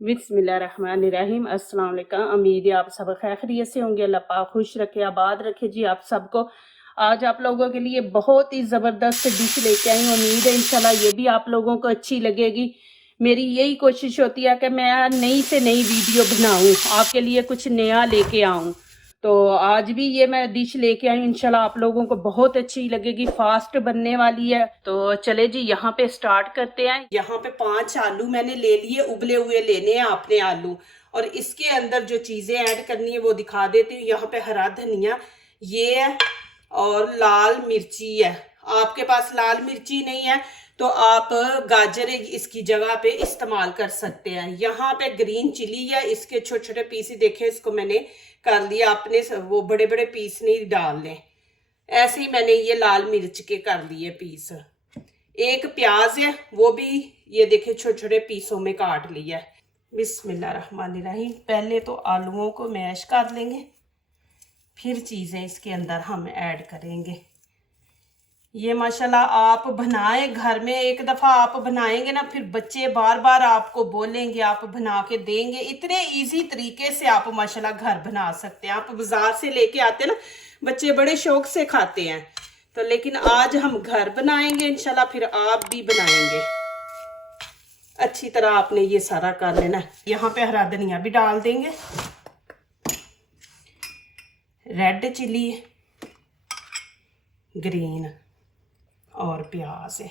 बिस्मिल्लाहिर्रहमानिर्रहीम। अस्सलाम वालेकुम। उम्मीद है आप सब खैरियत से होंगे। अल्लाह पाक खुश रखे, आबाद रखे जी आप सबको। आज आप लोगों के लिए बहुत ही ज़बरदस्त डिश लेके आई हूँ। उम्मीद है इंशाल्लाह ये भी आप लोगों को अच्छी लगेगी। मेरी यही कोशिश होती है कि मैं नई से नई वीडियो बनाऊँ, आपके लिए कुछ नया लेके आऊँ। तो आज भी ये मैं डिश लेके आई हूँ, इंशाल्लाह आप लोगों को बहुत अच्छी लगेगी। फास्ट बनने वाली है। तो चले जी यहाँ पे स्टार्ट करते हैं। यहाँ पे 5 आलू मैंने ले लिए, उबले हुए लेने हैं आपने आलू। और इसके अंदर जो चीजें ऐड करनी है वो दिखा देती हूँ। यहाँ पे हरा धनिया ये है और लाल मिर्ची है। आपके पास लाल मिर्ची नहीं है तो आप गाजर इसकी जगह पे इस्तेमाल कर सकते हैं। यहाँ पे ग्रीन चिली है, इसके छोटे छोटे पीस ही देखे, इसको मैंने कर लिया। आपने वो बड़े बड़े पीस नहीं डालने, ऐसे ही मैंने ये लाल मिर्च के कर लिए पीस। एक प्याज है वो भी ये देखे छोटे छोटे पीसों में काट लिया है। बिस्मिल्लाहिर्रहमानिर्रहीम। पहले तो आलूओं को मैश कर लेंगे, फिर चीज़ें इसके अंदर हम ऐड करेंगे। ये माशाल्लाह आप बनाएं घर में, एक दफ़ा आप बनाएंगे ना फिर बच्चे बार बार आपको बोलेंगे, आप बना के देंगे। इतने इजी तरीके से आप माशाल्लाह घर बना सकते हैं। आप बाजार से लेके आते ना, बच्चे बड़े शौक से खाते हैं। तो लेकिन आज हम घर बनाएंगे इंशाल्लाह, फिर आप भी बनाएंगे। अच्छी तरह आपने ये सारा कर लेना। यहाँ पे हरा धनिया भी डाल देंगे, रेड चिली, ग्रीन और प्याज है।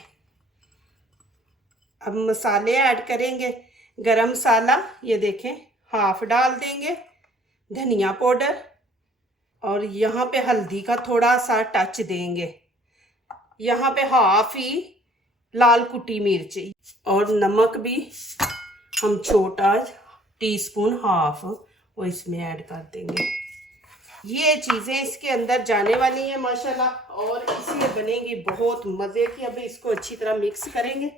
अब मसाले ऐड करेंगे। गरम मसाला ये देखें हाफ डाल देंगे, धनिया पाउडर और यहाँ पे हल्दी का थोड़ा सा टच देंगे। यहाँ पे हाफ ही लाल कुटी मिर्च और नमक भी हम छोटा टीस्पून हाफ वो इसमें ऐड कर देंगे। ये चीज़ें इसके अंदर जाने वाली हैं माशाल्लाह, और इसलिए बनेंगी बहुत मज़े की। अब इसको अच्छी तरह मिक्स करेंगे।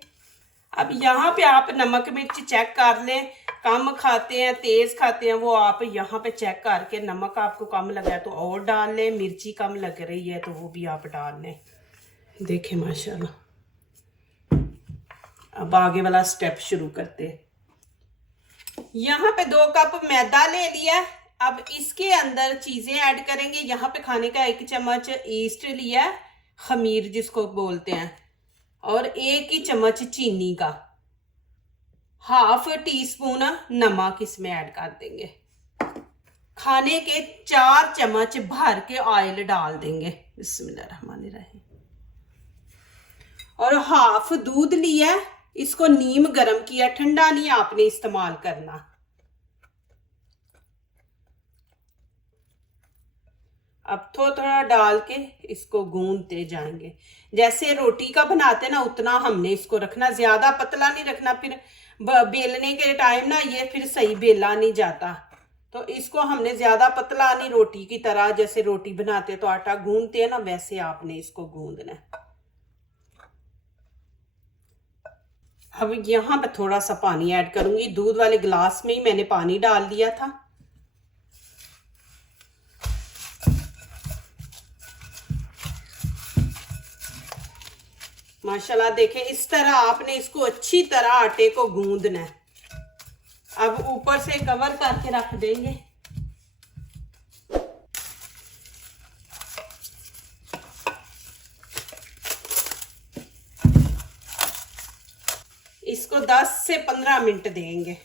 अब यहाँ पे आप नमक मिर्च चेक कर लें, कम खाते हैं तेज़ खाते हैं वो आप यहाँ पे चेक करके, नमक आपको कम लगा है तो और डाल लें, मिर्ची कम लग रही है तो वो भी आप डाल लें। देखें माशाल्लाह। अब आगे वाला स्टेप शुरू करते हैं। यहाँ पे 2 कप मैदा ले लिया। अब इसके अंदर चीजें ऐड करेंगे। यहाँ पे खाने का 1 चम्मच ईस्ट लिया, खमीर जिसको बोलते हैं, और 1 ही चम्मच चीनी का, हाफ टीस्पून नमक इसमें ऐड कर देंगे। खाने के 4 चम्मच भर के ऑयल डाल देंगे। बिस्मिल्लाहिर्रहमानिर्रहीम। और हाफ दूध लिया, इसको नीम गरम किया, ठंडा नहीं आपने इस्तेमाल करना। अब थोड़ा डाल के इसको गूंदते जाएंगे। जैसे रोटी का बनाते ना उतना हमने इसको रखना, ज्यादा पतला नहीं रखना, फिर बेलने के टाइम ना ये फिर सही बेला नहीं जाता। तो इसको हमने ज्यादा पतला नहीं, रोटी की तरह जैसे रोटी बनाते तो आटा गूंदते हैं ना, वैसे आपने इसको गूंदना है। अब यहाँ पे थोड़ा सा पानी ऐड करूंगी। दूध वाले गिलास में ही मैंने पानी डाल दिया था। माशाल्लाह देखें इस तरह आपने इसको अच्छी तरह आटे को गूंदना है। अब ऊपर से कवर करके रख देंगे। इसको 10 से 15 मिनट देंगे।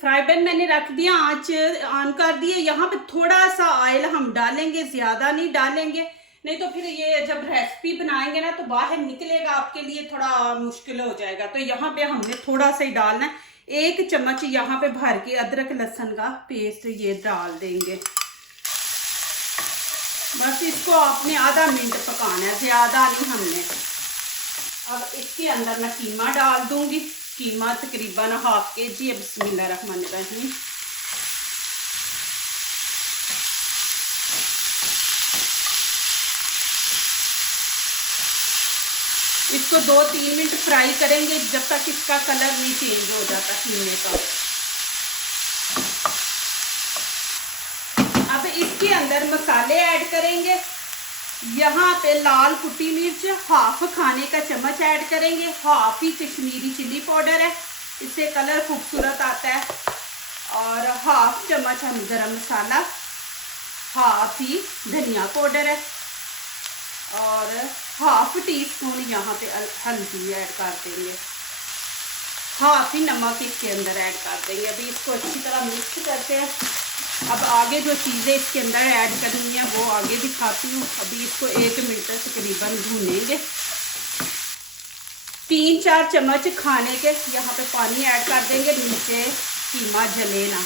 फ्राई पैन मैंने रख दिया, आंच ऑन कर दिए। यहाँ पे थोड़ा सा ऑयल हम डालेंगे, ज्यादा नहीं डालेंगे, नहीं तो फिर ये जब रेसिपी बनाएंगे ना तो बाहर निकलेगा आपके लिए थोड़ा मुश्किल हो जाएगा। तो यहाँ पे हमने थोड़ा सा ही डालना है। 1 चम्मच यहाँ पे भर के अदरक लहसुन का पेस्ट ये डाल देंगे। बस इसको आपने आधा मिनट पकाना है, ज्यादा नहीं हमने। अब इसके अंदर मैं कीमा डाल दूंगी। कीमा तकरीबन हाफ kg है। बिस्मिल्लाहिर्रहमानिर्रहीम। इसको 2-3 मिनट फ्राई करेंगे जब तक इसका कलर नहीं चेंज हो जाता कीमे का। अब इसके अंदर मसाले ऐड करेंगे। यहाँ पे लाल कुटी मिर्च हाफ खाने का चम्मच ऐड करेंगे, हाफ ही कश्मीरी चिली पाउडर है, इससे कलर खूबसूरत आता है। और हाफ चम्मच हम गरम मसाला, हाफ ही धनिया पाउडर है और हाफ टी स्पून यहाँ पे हल्दी ऐड कर देंगे, हाफ ही नमक इसके अंदर ऐड कर देंगे। अभी इसको अच्छी तरह मिक्स करते हैं। अब आगे जो चीज़ें इसके अंदर ऐड करनी है वो आगे दिखाती हूँ। अभी इसको 1 मिनट तकरीबन भूनेंगे। 3-4 चम्मच खाने के यहाँ पे पानी ऐड कर देंगे, नीचे कीमा जले ना।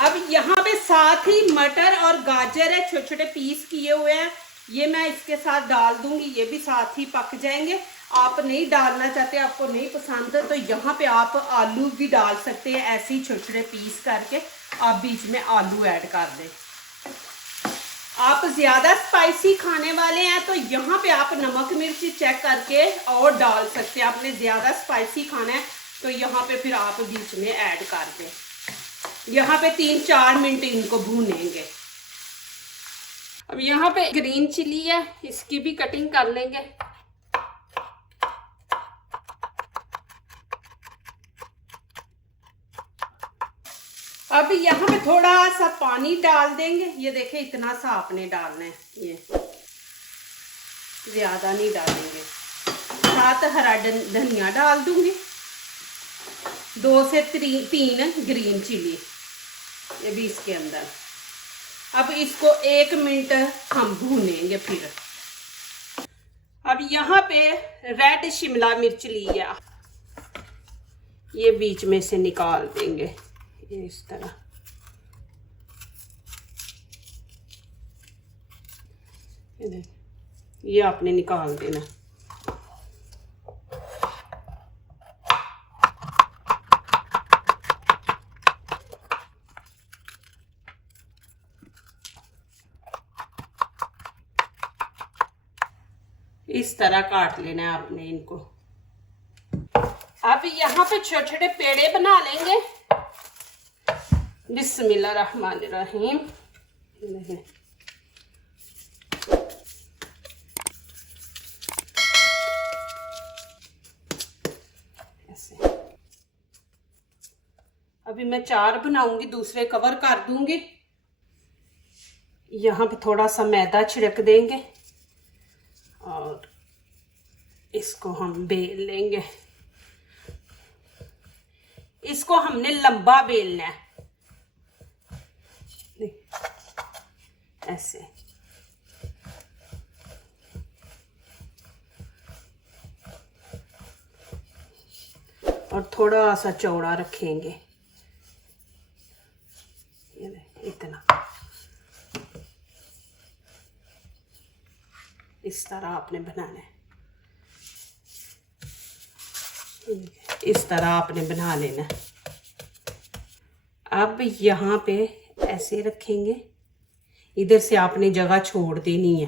अब यहाँ पे साथ ही मटर और गाजर है, छोटे छोटे पीस किए हुए हैं, ये मैं इसके साथ डाल दूंगी। ये भी साथ ही पक जाएंगे। आप नहीं डालना चाहते, आपको नहीं पसंद तो यहाँ पे आप आलू भी डाल सकते हैं, ऐसे ही छोटे छोटे पीस करके आप बीच में आलू ऐड कर दें। आप ज़्यादा स्पाइसी खाने वाले हैं तो यहाँ पे आप नमक मिर्च चेक करके और डाल सकते हैं। आपने ज़्यादा स्पाइसी खाना है तो यहाँ पे फिर आप बीच में ऐड कर दें। यहाँ पे 3-4 मिनट इनको भूनेंगे। अब यहाँ पे ग्रीन चिली है, इसकी भी कटिंग कर लेंगे। अब यहाँ पे थोड़ा सा पानी डाल देंगे। ये देखें, इतना सा आपने डालना है, ये ज्यादा नहीं डालेंगे। साथ हरा धनिया डाल दूंगी, 2 से 3 ग्रीन चिली ये भी इसके अंदर। अब इसको 1 मिनट हम भूनेंगे फिर। अब यहाँ पे रेड शिमला मिर्च ली है, ये बीच में से निकाल देंगे इस तरह। ये आपने निकाल देना। इस तरह काट लेना है आपने इनको। अब यहाँ पे छोटे छोटे पेड़े बना लेंगे। बिस्मिल्लाहिर्रहमानिर्रहीम। ऐसे अभी मैं 4 बनाऊंगी, दूसरे कवर कर दूंगी। यहाँ पे थोड़ा सा मैदा छिड़क देंगे और इसको हम बेल लेंगे। इसको हमने लंबा बेलना है, ऐसे। और थोड़ा सा चौड़ा रखेंगे, ये इतना। इस तरह आपने बनाना है, इस तरह आपने बना लेना है। अब यहाँ पे ऐसे रखेंगे, इधर से आपने जगह छोड़ देनी है।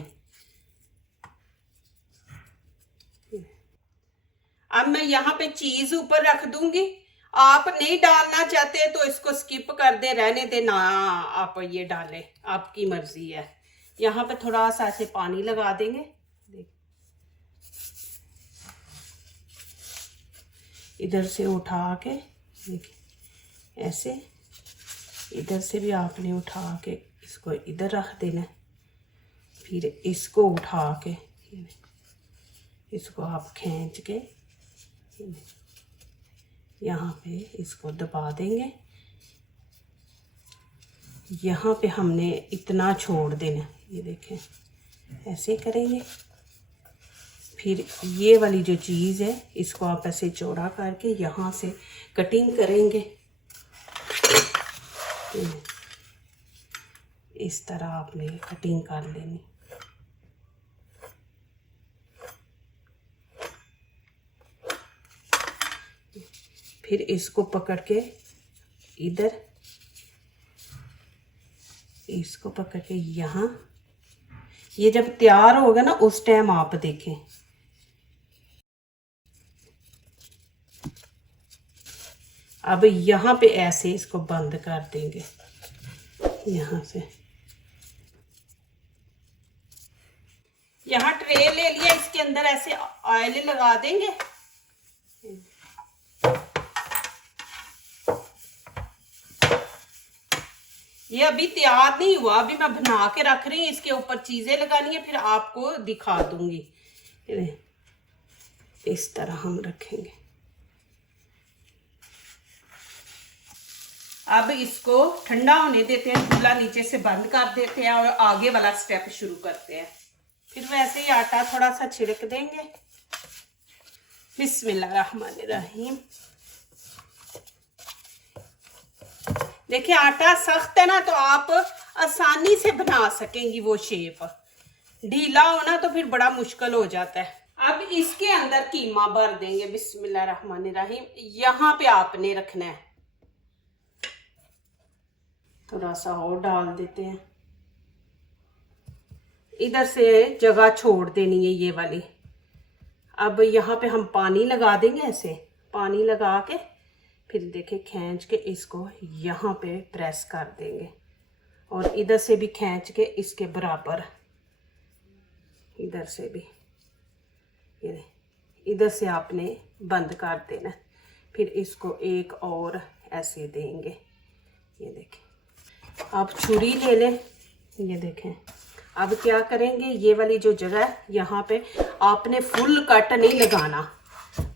अब मैं यहाँ पे चीज ऊपर रख दूंगी। आप नहीं डालना चाहते तो इसको स्किप कर दे, रहने दे ना, आप ये डालें, आपकी मर्जी है। यहाँ पे थोड़ा सा ऐसे पानी लगा देंगे, इधर से उठा के देखिए ऐसे, इधर से भी आपने उठा के इसको इधर रख देना। फिर इसको उठा के इसको आप खींच के यहाँ पे इसको दबा देंगे। यहाँ पे हमने इतना छोड़ देना, ये देखें ऐसे करेंगे। फिर ये वाली जो चीज़ है इसको आप ऐसे चौड़ा करके यहाँ से कटिंग करेंगे। इस तरह आपने कटिंग कर लेनी। फिर इसको पकड़ के इधर, इसको पकड़ के यहाँ, ये जब तैयार होगा ना उस टाइम आप देखें। अब यहाँ पे ऐसे इसको बंद कर देंगे, यहाँ से। यहाँ ट्रे ले लिया, इसके अंदर ऐसे ऑयल लगा देंगे। ये अभी तैयार नहीं हुआ, अभी मैं बना के रख रही हूँ, इसके ऊपर चीजें लगानी है, फिर आपको दिखा दूंगी। इस तरह हम रखेंगे। अब इसको ठंडा होने देते हैं, चूल्हा नीचे से बंद कर देते हैं और आगे वाला स्टेप शुरू करते हैं। फिर वैसे ही आटा थोड़ा सा छिड़क देंगे। बिस्मिल्लाहिर्रहमानिर्रहीम। देखिए आटा सख्त है ना, तो आप आसानी से बना सकेंगी वो शेप। ढीला होना तो फिर बड़ा मुश्किल हो जाता है। अब इसके अंदर कीमा भर देंगे। बिस्मिल्लाहिर्रहमानिर्रहीम। यहाँ पे आपने रखना है, थोड़ा सा और डाल देते हैं। इधर से जगह छोड़ देनी है ये वाली। अब यहाँ पे हम पानी लगा देंगे, ऐसे पानी लगा के फिर देखिए खींच के इसको यहाँ पे प्रेस कर देंगे और इधर से भी खींच के इसके बराबर, इधर से भी, ये इधर से आपने बंद कर देना। फिर इसको एक और ऐसे देंगे। ये देखें, आप छुरी ले लें। ये देखें, अब क्या करेंगे, ये वाली जो जगह है यहाँ पे आपने फुल कट नहीं लगाना,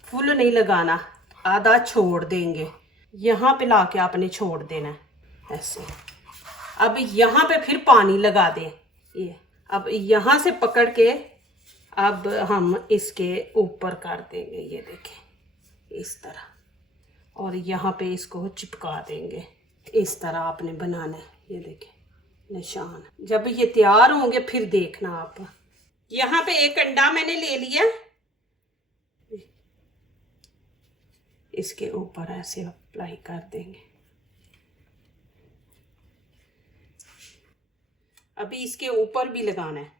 फुल नहीं लगाना, आधा छोड़ देंगे। यहाँ पे लाके आपने छोड़ देना है ऐसे। अब यहाँ पे फिर पानी लगा दें। ये अब यहाँ से पकड़ के अब हम इसके ऊपर कर देंगे। ये देखें इस तरह, और यहाँ पे इसको चिपका देंगे। इस तरह आपने बनाना है। ये देखें निशान। जब ये तैयार होंगे फिर देखना आप। यहाँ पे एक अंडा मैंने ले लिया, इसके ऊपर ऐसे अप्लाई कर देंगे। अभी इसके ऊपर भी लगाना है।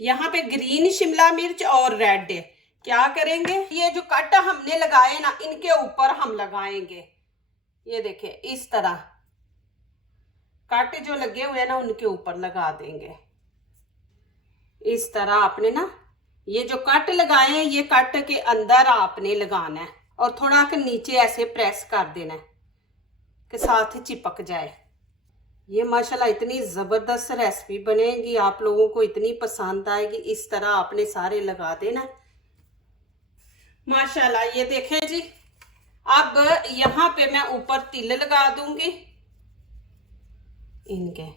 यहाँ पे ग्रीन शिमला मिर्च और रेड है। क्या करेंगे, ये जो कट हमने लगाए ना, इनके ऊपर हम लगाएंगे। ये देखें इस तरह कट जो लगे हुए हैं ना, उनके ऊपर लगा देंगे। इस तरह आपने ना ये जो कट लगाए हैं, ये कट के अंदर आपने लगाना है और थोड़ा के नीचे ऐसे प्रेस कर देना है कि साथ ही चिपक जाए। ये माशाल्लाह इतनी ज़बरदस्त रेसिपी बनेगी, आप लोगों को इतनी पसंद आएगी। इस तरह आपने सारे लगा देना माशाल्लाह। ये देखें जी, अब यहाँ पे मैं ऊपर तिल लगा दूंगी इनके।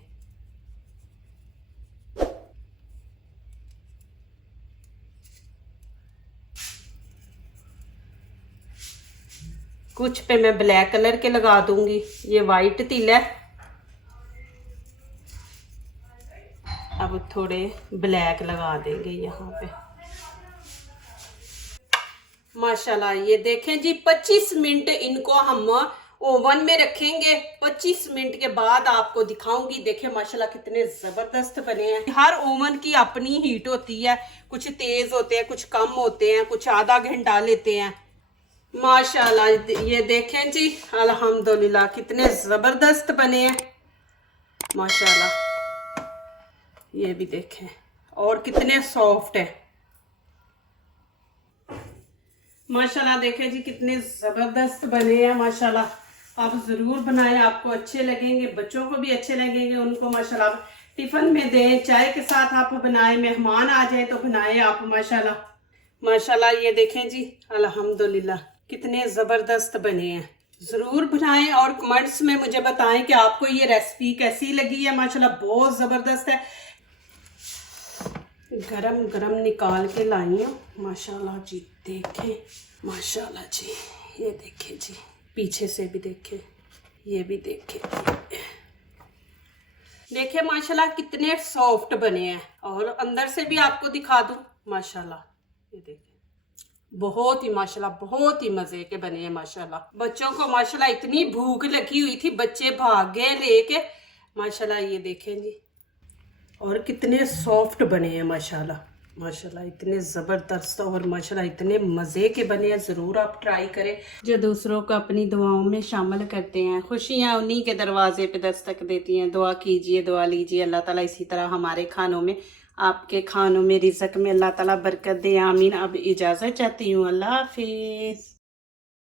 कुछ पे मैं ब्लैक कलर के लगा दूंगी। ये वाइट तिल है। अब थोड़े ब्लैक लगा देंगे यहाँ पे। माशाल्लाह ये देखें जी, 25 मिनट इनको हम ओवन में रखेंगे। 25 मिनट के बाद आपको दिखाऊंगी। देखें माशाल्लाह कितने जबरदस्त बने हैं। हर ओवन की अपनी हीट होती है, कुछ तेज होते हैं, कुछ कम होते हैं, कुछ आधा घंटा लेते हैं। माशाल्लाह ये देखें जी, अल्हम्दुलिल्लाह कितने जबरदस्त बने हैं माशाल्लाह। ये भी देखें और कितने सॉफ्ट है माशाल्लाह। देखें जी कितने जबरदस्त बने हैं माशाल्लाह। आप जरूर बनाएं, आपको अच्छे लगेंगे, बच्चों को भी अच्छे लगेंगे। उनको माशाल्लाह टिफिन में दें, चाय के साथ आप बनाएं, मेहमान आ जाए तो बनाएं आप माशाल्लाह। माशाल्लाह ये देखें जी, अल्हम्दुलिल्लाह कितने जबरदस्त बने हैं। जरूर बनाएं और कमेंट्स में मुझे बताएं कि आपको ये रेसिपी कैसी लगी है। माशाल्लाह बहुत जबरदस्त है। गरम गरम निकाल के लाई हूँ माशाल्लाह जी। देखें माशाल्लाह जी, ये देखें जी, पीछे से भी देखें, ये भी देखें। देखें माशाल्लाह कितने सॉफ्ट बने हैं। और अंदर से भी आपको दिखा दूँ माशाल्लाह। ये देखें बहुत ही माशाल्लाह बहुत ही मजे के बने हैं माशाल्लाह। बच्चों को माशाल्लाह इतनी भूख लगी हुई थी, बच्चे भाग गए लेके माशाल्लाह। ये देखें जी, और कितने सॉफ्ट बने हैं माशाल्लाह। माशाल्लाह इतने ज़बरदस्त और माशाल्लाह इतने मज़े के बने हैं। ज़रूर आप ट्राई करें। जो दूसरों को अपनी दुआओं में शामिल करते हैं, खुशियाँ उन्हीं के दरवाजे पे दस्तक देती हैं। दुआ कीजिए, दुआ लीजिए। अल्लाह ताला इसी तरह हमारे खानों में, आपके खानों में, रिज़्क़ में अल्लाह ताला बरकत दे। आमीन। अब इजाज़त चाहती हूँ। अल्लाह हाफिज़।